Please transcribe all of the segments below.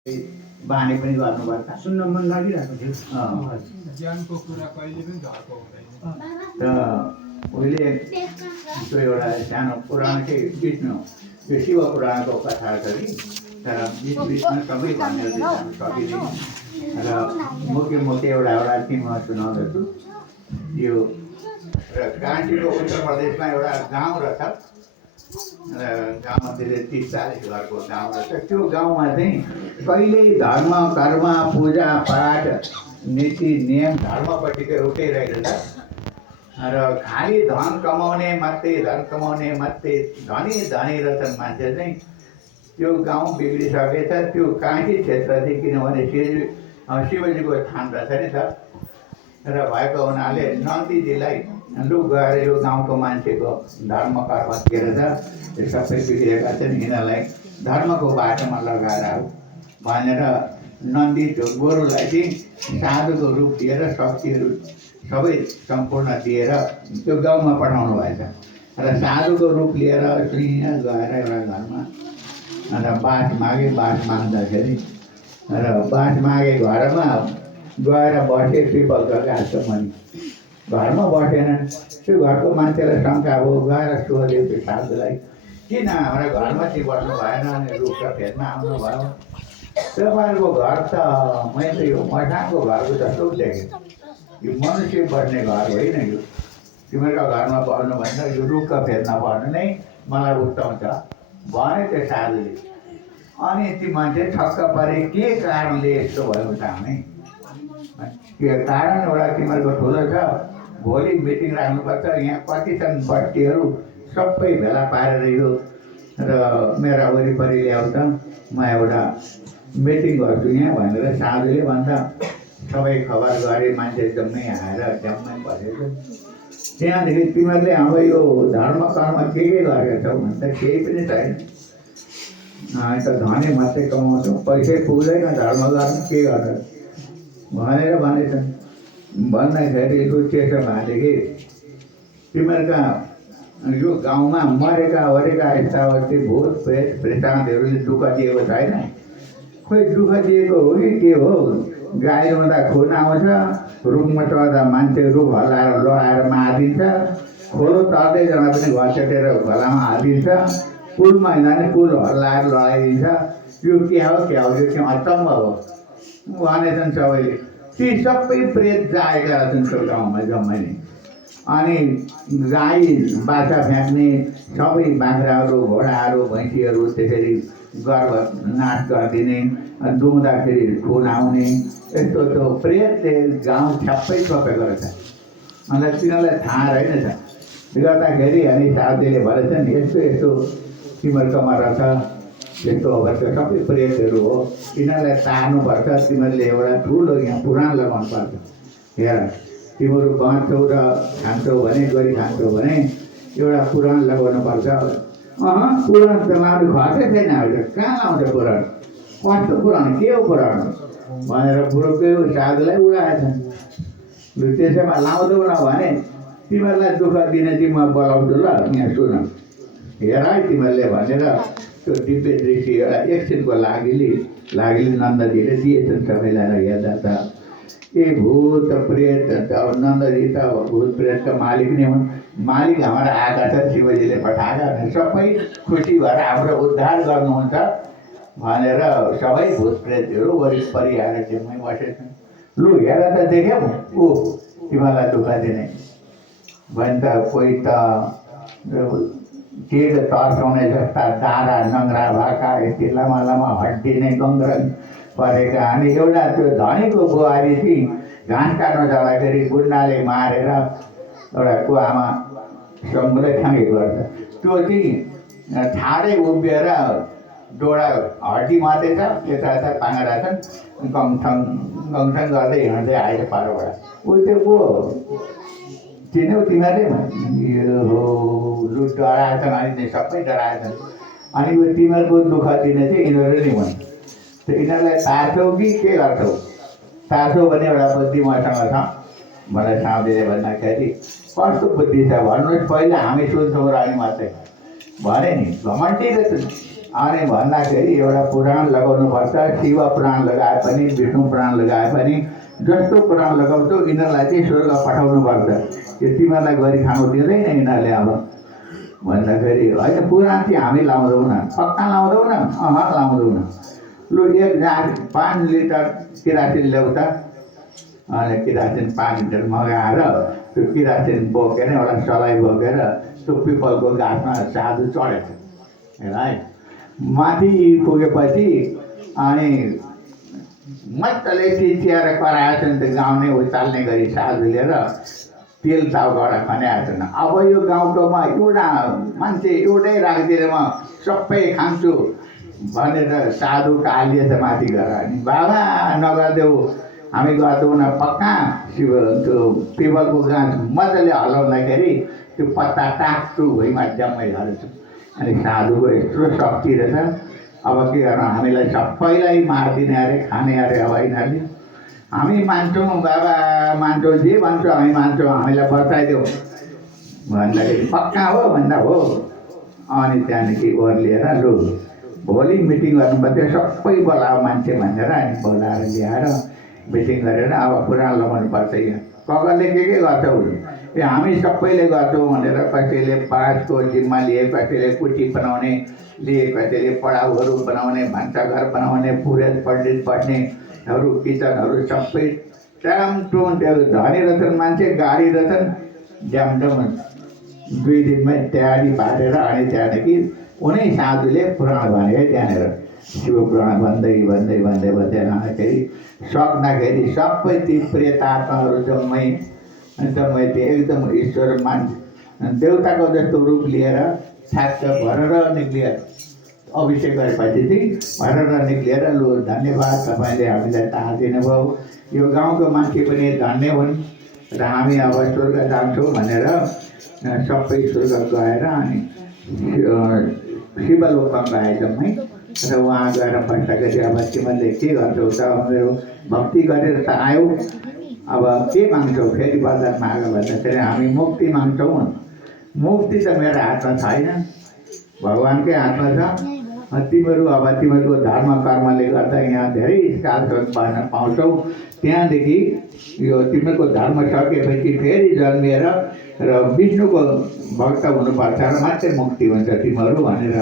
बानी पनि गर्नुपर्छ। सुन्न मन लागिरहेको थियो। ज्ञानको कुरा कहिले पनि झर्को हुँदैन। र उहिले त्यो एउटा सानो पुराणकै बिचमा त्यो शिव पुराणको कथा छ कि, तर बिचमा सबै भनेर चाहिँ जानु सकिँदैन। र मुख्य एउटा एउटा तिमीमा सुनाउँदछु। यो र काशीको उत्तर प्रदेशमा एउटा गाउँ रहेछ, र गाउँमा त्यसले 30-40 घरको गाउँ रहेछ। त्यो गाउँमा चाहिँ कहिल्यै धर्म कर्म पूजा पाठ नीति नियम धर्मपट्टिकै एउटै रहेछ। र खालि धन कमाउने मात्रै, धन कमाउने मात्रै, धनी धनी रहेछन् मान्छे चाहिँ। त्यो गाउँ बिग्रिसकेछ। त्यो काशी क्षेत्र चाहिँ किनभने शिवजीको थान रहेछ नि त, र भएको हुनाले नन्दीजीलाई लु गएर यो गाउँको मान्छेको धर्म कर्म के रहेछ यो सबै बिग्रिएका छन्, यिनीहरूलाई धर्मको बाटोमा लगाएर आऊ भनेर नन्दी त्यो गोरुलाई चाहिँ साधुको रूप दिएर शक्तिहरू सबै सम्पूर्ण दिएर त्यो गाउँमा पठाउनु भएछ। र साधुको रूप लिएर गएर एउटा घरमा अन्त बास मागे। बास माग्दाखेरि र बास मागे घरमा गएर बसे पिपलको गाछको मुनि। घरमा बसेनन्। त्यो घरको मान्छेलाई शङ्का भयो, गएर सोध्यो त्यो साधुलाई, किन हाम्रा घरमा चाहिँ बस्नु भएन अनि रुख फेर्न आउनुभयो? तपाईँहरूको घर त मैले यो मठानको घरको जस्तो देखेँ, यो मनुष्य बस्ने घर होइन, यो तिमीहरूको घरमा बस्नु भएन, यो रुख फेर्न पर्नु नै मलाई उत्ताउँछ भने त्यो साधुले। अनि ती मान्छे छक्क परे, के कारणले यस्तो भयो त हामी? त्यो कारण एउटा तिमीहरूको ठुलो छ, भोलि मिटिङ राख्नुपर्छ, यहाँ कति छन् बस्तीहरू सबै भेला पारेर यो र मेरा वरिपरि ल्याउँछ, म एउटा मिटिङ गर्छु यहाँ भनेर साधुले भन्दा सबै खबर गरे। मान्छे जम्मै आएर जम्मै बसेको। त्यहाँदेखि तिमीहरूले अब यो धर्म कर्म के गरेका छौ भन्दा केही पनि छैन, त धनी मात्रै कमाउँछौ, पैसै पुग्दैन धर्म गर्नु, के गर्नु भनेर भनेछन्। भन्दाखेरि त्यसो भनेदेखि तिमीहरूका यो गाउँमा मरेका वरेका यस्तावस्ती भूत प्रेत प्रेतान्तहरूले दुःख दिएको छैन? खोइ दुःख दिएको हो कि के हो? गाई हुँदा खुन आउँछ, रुखमा चढ्दा मान्छे रुख हल्लाएर लडाएर मारिदिन्छ, खोलो तर्दै जाँदा पनि घसेटेर खोलामा हालिदिन्छ, पुलमा हिँड्दा पनि पुल हल्लाएर लडाइदिन्छ। यो के हो क्या हो? यो चाहिँ अचम्म हो भनेछन् सबैले। ती सबै प्रेत जाएका छन् त्यो गाउँमा जम्मै नै। अनि गाई बाछा फ्याँक्ने सबै बाख्राहरू घोडाहरू भैँसीहरू त्यसरी गर्भ नाश गरिदिने, दुहुँदाखेरि खुन आउने, यस्तो त्यो प्रेतले गाउँ छ्याप्पै छोपेको रहेछ। अन्त तिनीहरूलाई थाहा रहेनछ। गर्दाखेरि अनि साथीले भनेछन् यस्तो यस्तो तिमीहरूकोमा रहेछ, यस्तो अब त्यो सबै प्रेतहरू हो, तिनीहरूलाई तार्नुपर्छ। तिमीहरूले एउटा ठुलो यहाँ पुराण लगाउनुपर्छ। हेर तिमीहरू बाँच्छौ र खान्छौ भने, गरी खान्छौ भने एउटा पुराण लगाउनुपर्छ। पुराण त लाउनु खर्चै छैन, कहाँ लाउँछ पुराण? कस्तो पुराण, के हो पुराण भनेर बुढोकै साधुलाई उडाएछन्। लु त्यसैमा लाउँदैनौ भने तिमीहरूलाई दुःख दिने चाहिँ म बोलाउँछु, ल यहाँ सुन हेर है तिमीहरूले भनेर त्यो दिव्य दृष्टि एउटा एकछिनको लागि नन्दजीले दिएछन् सबैलाई। हेर्दा त ए भूत प्रेत, अब नन्दजी त भूत प्रेतका मालिक नै हुन्। मालिक हाम्रा आएका छन्, शिवजीले पठाएका, सबै खुसी भएर हाम्रो उद्धार गर्नुहुन्छ भनेर सबै भूत प्रेतहरू वरिपरि आएर टेम्मै बसेछन्। लु हेर त देख्यौ ऊ तिमीहरूलाई दुःख दिने भने त कोही त के तर्साउने जस्ता डाँडा नङ्ग्रा भएका, यति लामा लामा हड्डी नै गङ्ग्रन परेका। अनि एउटा त्यो धनीको बुहारी चाहिँ घाँस काट्न जाँदाखेरि गुन्डाले मारेर एउटा कुवामा समुद्रै फ्याँकेको गर्छ। त्यो चाहिँ ठाडै उभिएर डोडा हड्डी मात्रै छ, यता पाङ्गरा छन्, गङठङ गर्दै हिँड्दै आएर पारोबाट ऊ त्यो को चिन्यौ तिमीहरूले? यो हो लु डराएछन्, अनि सबै डराएछन्। अनि यो तिमीहरूको दुःख दिने चाहिँ यिनीहरू नै हुन्। त्यो यिनीहरूलाई तार्छौ कि के गर्छौ? तार्छौ भने एउटा बुद्धि मसँग छ भनेर साउदीले भन्दाखेरि कस्तो बुद्धि छ भन्नुहोस्, पहिला हामी सुन्छौँ र अनि मात्रै भने नि। घमण्डी रहेछन्, अनि भन्दाखेरि एउटा पुराण लगाउनुपर्छ। शिव पुराण लगाए पनि विष्णु पुराण लगाए पनि जस्तो पुराण लगाउँछौ यिनीहरूलाई चाहिँ स्वर्ग पठाउनुपर्छ। यो तिमीहरूलाई गरी खानु दिँदैन यिनीहरूले अब भन्दाखेरि होइन पुराण चाहिँ हामी लाउँदैनौँ पक्का लाउँदैनौँ लाउँदैनौँ। लु 5 लिटर किरासिन ल्याउँछ। अनि किरासिन 5 लिटर मगाएर त्यो किरासिन बोकेर एउटा सलाई बोकेर त्यो पिपलको गाछमा साधु चढेछ है। माथि पुगेपछि अनि मजाले चिच्याएर कराएछ नि त्यो गाउने उचाल्ने गरी साधु लिएर तेल ताउबाट खन्याएको छन्। अब यो गाउँकोमा एउटा मान्छे एउटै राखिदिएर म सबै खान्छु भनेर साधु कालिएछ माथि गएर। अनि बाबा नगरिदेऊ हामी गर्दैनौँ पक्का। शिव त्यो पिपलको गाछ मजाले हल्लाउँदाखेरि त्यो पत्ता टाक्टु भुइँमा जम्मै झरेछ। अनि साधुको यत्रो शक्ति रहेछ। अब के गर्नु हामीलाई सबैलाई मारिदिने अरे खाने अरे अब यिनीहरूले। हामी मान्छौँ बाबा मान्छौँ जे भन्छौँ हामी मान्छौँ हामीलाई बचाइदेऊ भन्दाखेरि पक्का हो भन्दा हो। अनि त्यहाँदेखि ओर्लिएर लु भोलि मिटिङ गर्नुपर्छ सबै बोलाऊ मान्छे भनेर अनि बोलाएर ल्याएर मिटिङ गरेर अब पुराण लगाउनुपर्छ। यहाँ कसले के गर्छौ ए हामी सबैले गर्छौँ भनेर कसैले बाँसको जिम्मा लिए, कसैले कुटी बनाउने लिए, कसैले पडाउहरू बनाउने, भान्साघर बनाउने, पुरेल पण्डित बस्नेहरू किचनहरू सबै ट्यामटुम त्यो धनी रहेछन् मान्छे गाडी रहेछन् ड्यामडम 2 दिनमै तयारी पारेर अनि त्यहाँदेखि उनी साधुले पुराण भने त्यहाँनिर शिव पुराण भन्दै भन्दै भन्दै भन्दै लाँदाखेरि सक्दाखेरि सबै ती प्रेतात्माहरू जम्मै त्यो एकदम ईश्वर देवताको जस्तो रूप लिएर ठ्याक्क भरेर निक्लिएर अभिषेक गरेपछि चाहिँ भरेर निक्लिएर लु धन्यवाद तपाईँले हामीलाई थाहा दिनुभयो। यो गाउँको मान्छे पनि धन्य हुन् र हामी अब स्वर्ग जान्छौँ भनेर सबै स्वर्ग गएर अनि शिवलोकमा गए जम्मै। र उहाँ गएर बस्दाखेरि अब तिमीले के गर्छौ त मेरो भक्ति गरेर त आयौ अब के माग्छौ फेरि वरदान माग भन्दाखेरि हामी मुक्ति माग्छौँ। मुक्ति त मेरो हातमा छैन भगवान्कै हातमा छ। तिमीहरू अब तिमीहरूको धर्म कर्मले गर्दा यहाँ धेरै कालसम्म पाउन पाउँछौ। त्यहाँदेखि यो तिमीहरूको धर्म सकेपछि फेरि जन्मिएर र विष्णुको भक्त हुनुपर्छ र मात्रै मुक्ति हुन्छ तिमीहरू भनेर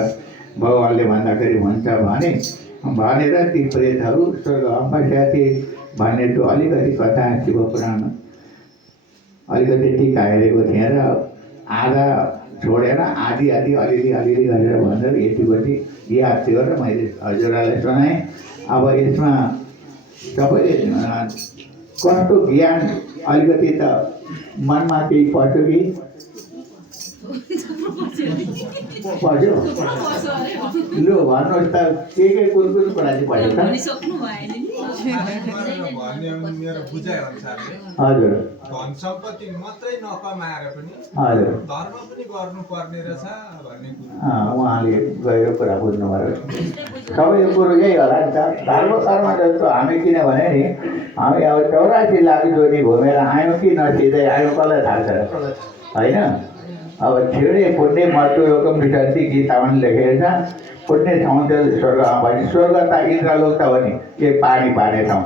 भगवान्ले भन्दाखेरि हुन्छ भनेर ती प्रेतहरू स्वर्गमा बसेका थिए भन्ने त्यो अलिकति कथा शिव पुराण अलिकति टिका हेरेको थिएँ र आधा छोडेर आधी अलिअलि गरेर भनेर यतिपट्टि याद थियो र मैले हजुरहरूलाई सुनाएँ। अब यसमा तपाईँले कस्तो ज्ञान अलिकति त मनमा केही पर्छ कि पर्यो लु भन्नुहोस् त के कुन कुरा चाहिँ पर्यो त? मेरो बुझाइ अनुसारले हजुर धन सम्पत्ति मात्रै नकमाएर पनि हजुर धर्म पनि गर्नुपर्ने रहेछ भन्ने कुरा उहाँले गएको कुरा बुझ्नुभयो। सबै कुरो यही होला नि त धर्म कर्म जस्तो हामी किनभने नि हामी अब 84 लाख जोडी घुमेर आयौँ कि नसिधै आयौँ कसलाई थाहा छ होइन। अब छिडे पुण्य मर्तु योगम विशन्ति गीतामा लेखेको छ। पुण्य ठाउँ चाहिँ स्वर्गमा भने स्वर्ग त इन्द्रलोक त हो नि के पानी पार्ने ठाउँ।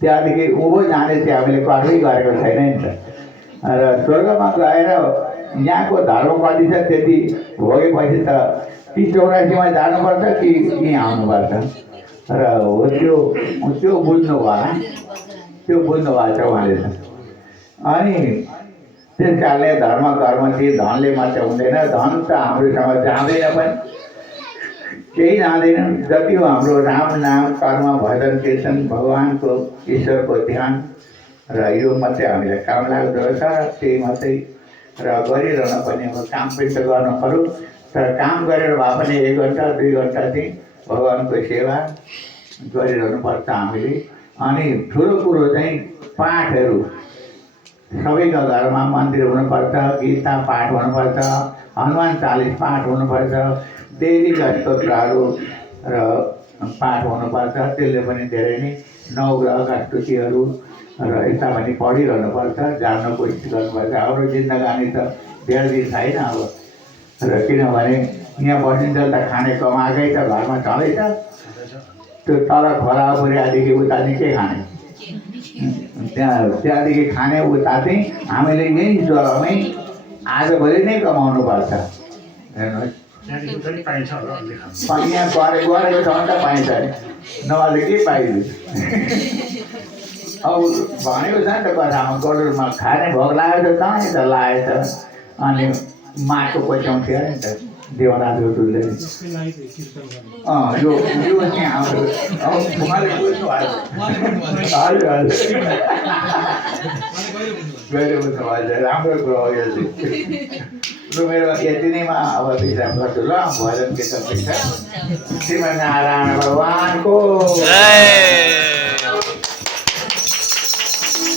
त्यहाँदेखि उँभो जाने चाहिँ हामीले कर्मै गरेको छैन नि त। र स्वर्गमा गएर यहाँको धर्म कति छ त्यति भोगेपछि त कि 84मा जानुपर्छ कि यहाँ आउनुपर्छ र हो त्यो बुझ्नु होला त्यो बुझ्नु भएको छ उहाँले त। अनि त्यस कारणले धर्म कर्म चाहिँ धनले मात्रै हुँदैन। धन त हाम्रोसँग जाँदैन पनि केही जाँदैन। जति हो हाम्रो राम नाम कर्म भजन कीर्तन भगवान्को ईश्वरको ध्यान र यो मात्रै हामीलाई काम लाग्दो रहेछ। त्यही मात्रै र गरिरहनु पनि अब काम पनि त गर्नु पऱ्यो। तर काम गरेर भए पनि 1 घन्टा 2 घन्टा चाहिँ भगवान्को सेवा गरिरहनुपर्छ हामीले। अनि ठुलो कुरो चाहिँ पाठहरू सबैको घरमा मन्दिर हुनुपर्छ, गीता पाठ हुनुपर्छ, हनुमान चालिस पाठ हुनुपर्छ, देवी स्तोत्रहरू र पाठ हुनुपर्छ। त्यसले पनि धेरै नै 9 ग्रहका स्तुतिहरू र यस्ता पनि पढिरहनुपर्छ, जान्न कोसिस गर्नुपर्छ। हाम्रो जिन्दगानी त धेरै दिन छैन अब र किनभने यहाँ बसिन्छ त खाने कमाएकै त घरमा छँदैछ त्यो तल खोला पुर्यादेखि उता चाहिँ के खाने त्यहाँदेखि खाने उता चाहिँ हामीले यही जग्गामै आजभोलि नै कमाउनु पर्छ हेर्नुहोस् यहाँ गरेको छ भने त पाइन्छ नभए के पाइन्छ अब भनेको छ नि त कथामा गरुडमा खाने भोग लागेको छ त लागेछ अनि माटो पच्याउँथ्यो नि त देवना जोतुले यो यो चाहिँ हाम्रो उहाँले बुझ्नु भएको हजुर हजुर गएर बुझ्नु भएछ राम्रो कुरो हो यो चाहिँ लु मेरो यति नैमा अब विश्राम गर्छु ल भजन के छ श्रीमन्नारायण भगवानको